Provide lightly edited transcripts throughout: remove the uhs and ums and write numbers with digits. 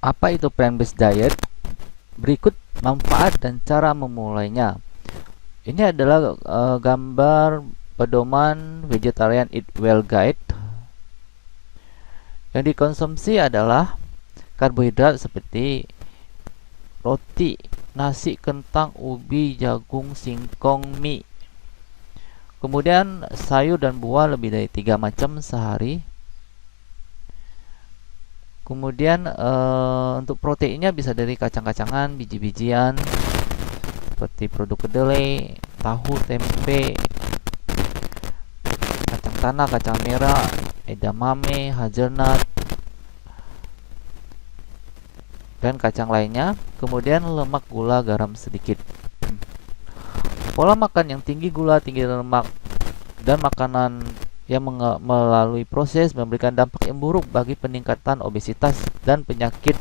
Apa itu plant-based diet? Berikut manfaat dan cara memulainya. Ini adalah gambar pedoman Vegetarian Eat Well Guide. Yang dikonsumsi adalah karbohidrat seperti roti, nasi, kentang, ubi, jagung, singkong, mie. Kemudian sayur dan buah lebih dari 3 macam sehari. Kemudian untuk proteinnya bisa dari kacang-kacangan, biji-bijian seperti produk kedelai, tahu, tempe, kacang tanah, kacang merah, edamame, hazelnut, dan kacang lainnya. Kemudian lemak, gula, garam sedikit. Pola makan yang tinggi gula, tinggi lemak, dan makanan yang melalui proses memberikan dampak yang buruk bagi peningkatan obesitas dan penyakit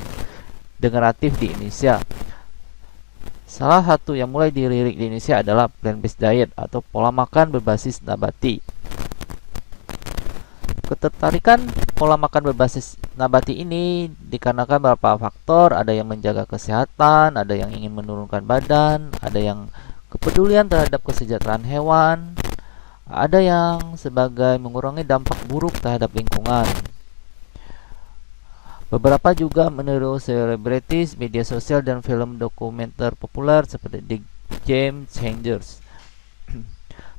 degeneratif di Indonesia. Salah satu yang mulai dilirik di Indonesia adalah plant-based diet atau pola makan berbasis nabati. Ketertarikan pola makan berbasis nabati ini dikarenakan beberapa faktor. Ada yang menjaga kesehatan, ada yang ingin menurunkan badan, ada yang kepedulian terhadap kesejahteraan hewan, ada yang sebagai mengurangi dampak buruk terhadap lingkungan. Beberapa juga meniru selebritis, media sosial, dan film dokumenter populer seperti The Game Changers.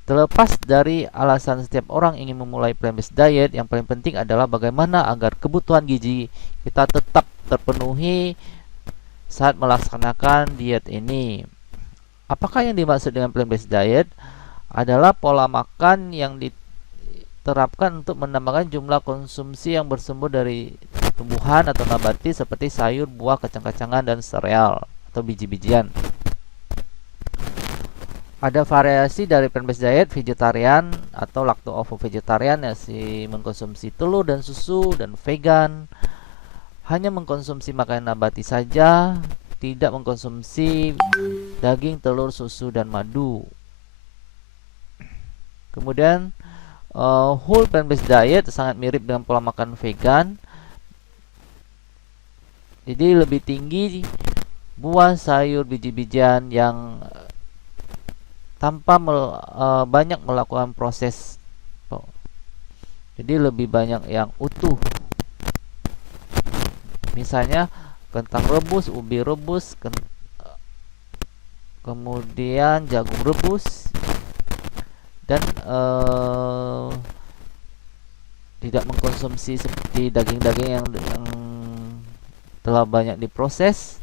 Terlepas dari alasan setiap orang ingin memulai plant-based diet, yang paling penting adalah bagaimana agar kebutuhan gizi kita tetap terpenuhi saat melaksanakan diet ini. Apakah yang dimaksud dengan plant-based diet? Adalah pola makan yang diterapkan untuk menambahkan jumlah konsumsi yang bersumber dari tumbuhan atau nabati seperti sayur, buah, kacang-kacangan, dan sereal atau biji-bijian. Ada variasi dari plant-based diet, vegetarian atau lacto-ovo-vegetarian, yaitu mengkonsumsi telur dan susu, dan vegan hanya mengkonsumsi makanan nabati saja, tidak mengkonsumsi daging, telur, susu, dan madu. Kemudian whole plant-based diet sangat mirip dengan pola makan vegan. Jadi lebih tinggi buah, sayur, biji-bijian yang tanpa banyak melakukan proses. Jadi lebih banyak yang utuh. Misalnya kentang rebus, ubi rebus, kemudian jagung rebus, dan tidak mengkonsumsi seperti daging-daging yang telah banyak diproses.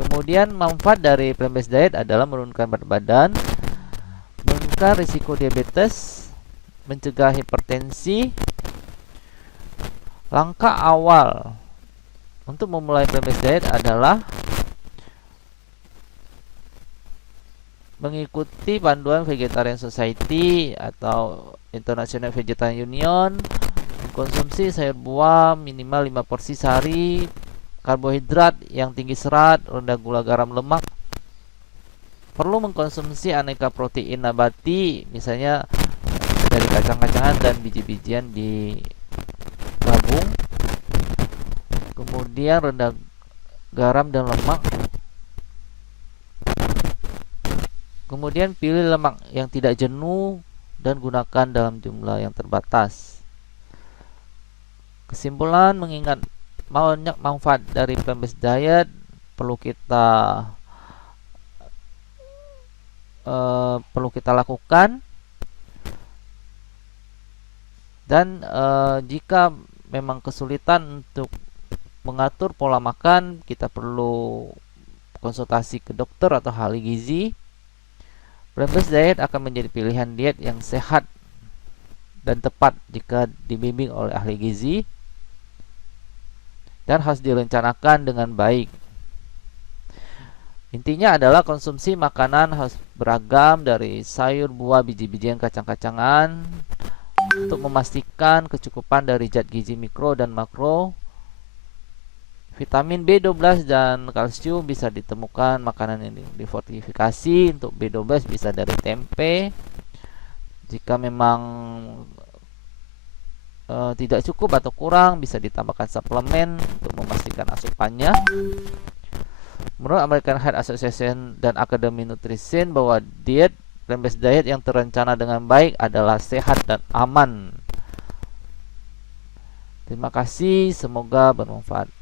Kemudian manfaat dari plant-based diet adalah menurunkan berat badan, menurunkan risiko diabetes, mencegah hipertensi. Langkah awal untuk memulai plant-based diet adalah mengikuti panduan Vegetarian Society atau International Vegetarian Union, konsumsi sayur buah minimal 5 porsi sehari, karbohidrat yang tinggi serat, rendah gula, garam, lemak. Perlu mengkonsumsi aneka protein nabati, misalnya dari kacang-kacangan dan biji-bijian digabung. Kemudian rendah garam dan lemak. Kemudian pilih lemak yang tidak jenuh dan gunakan dalam jumlah yang terbatas. Kesimpulan, mengingat banyak manfaat dari plant-based diet, perlu kita lakukan. Dan jika memang kesulitan untuk mengatur pola makan, kita perlu konsultasi ke dokter atau ahli gizi. Plant-based diet akan menjadi pilihan diet yang sehat dan tepat jika dibimbing oleh ahli gizi, dan harus direncanakan dengan baik. Intinya adalah konsumsi makanan harus beragam dari sayur, buah, biji-bijian, kacang-kacangan untuk memastikan kecukupan dari zat gizi mikro dan makro. Vitamin B12 dan kalsium bisa ditemukan makanan yang difortifikasi. Untuk B12 bisa dari tempe. Jika memang tidak cukup atau kurang, bisa ditambahkan suplemen untuk memastikan asupannya. Menurut American Heart Association dan Academy Nutrition bahwa plant-based diet yang terencana dengan baik adalah sehat dan aman. Terima kasih, semoga bermanfaat.